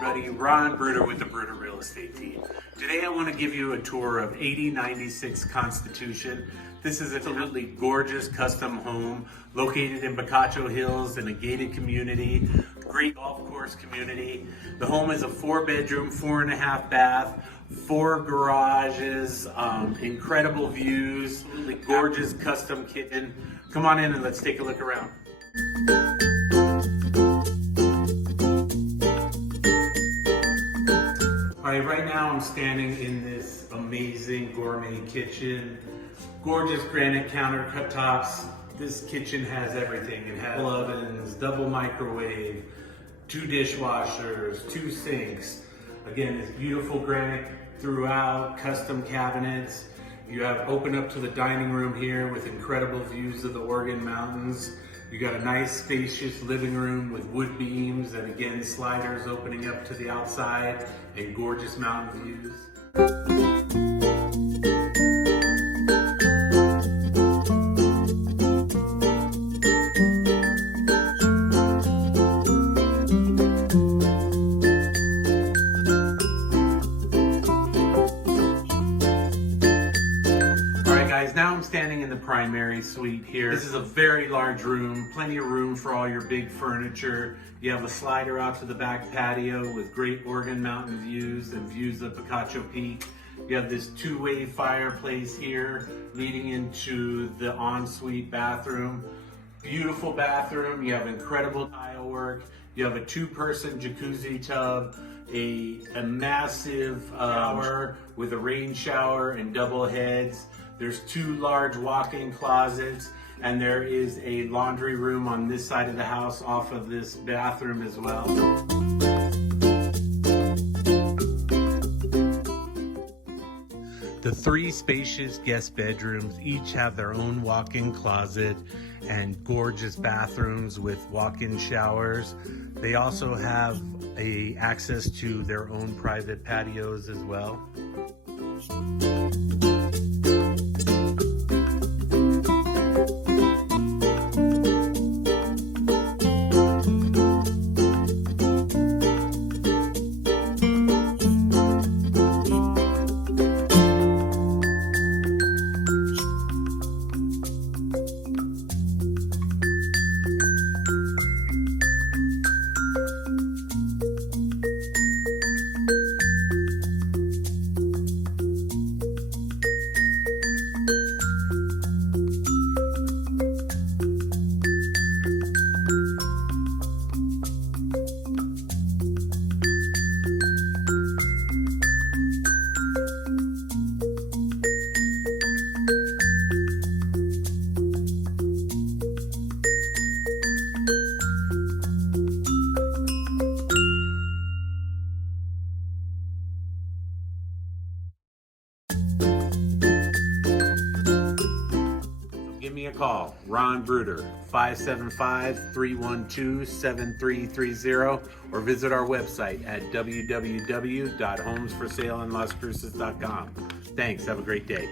everybody, Ron Bruder with the Bruder Real Estate Team. Today I want to give you a tour of 8096 Constitution. This is an absolutely gorgeous custom home located in Picacho Hills in a gated community, great golf course community. The home is a 4-bedroom, 4.5 bath, 4 garages, incredible views, absolutely gorgeous custom kitchen. Come on in and let's take a look around. All right, right now I'm standing in this amazing gourmet kitchen. Gorgeous granite countertops. This kitchen has everything. It has ovens, double microwave, 2 dishwashers, 2 sinks. Again, it's beautiful granite throughout, custom cabinets. You have open up to the dining room here with incredible views of the Oregon Mountains. You got a nice spacious living room with wood beams and again sliders opening up to the outside and gorgeous mountain views. Now I'm standing in the primary suite here. This is a very large room, plenty of room for all your big furniture. You have a slider out to the back patio with great Oregon Mountain views and views of Picacho Peak. You have this 2-way fireplace here leading into the ensuite bathroom. Beautiful bathroom. You have incredible tile work. You have a 2-person jacuzzi tub, a massive shower with a rain shower and double heads. There's 2 large walk-in closets, and there is a laundry room on this side of the house off of this bathroom as well. The 3 spacious guest bedrooms each have their own walk-in closet and gorgeous bathrooms with walk-in showers. They also have access to their own private patios as well. Give me a call, Ron Bruder, 575-312-7330, or visit our website at www.homesforsaleandlascruces.com. Thanks, have a great day.